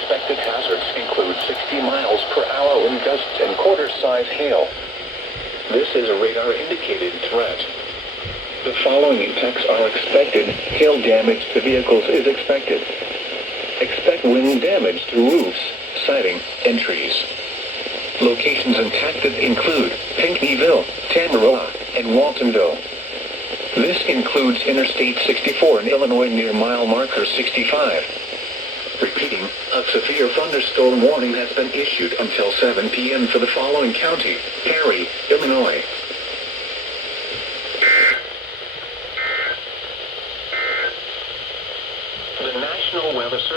Expected hazards include 60 miles per hour wind gusts and quarter-size hail. This is a radar-indicated threat. The following impacts are expected. Hail damage to vehicles is expected. Expect wind damage to roofs, siding, and trees. Locations impacted include Pinckneyville, Tamaroa, and Waltonville. This includes Interstate 64 in Illinois near mile marker 65. Repeating, a severe thunderstorm warning has been issued until 7 p.m. for the following county: Perry, Illinois. The National Weather Service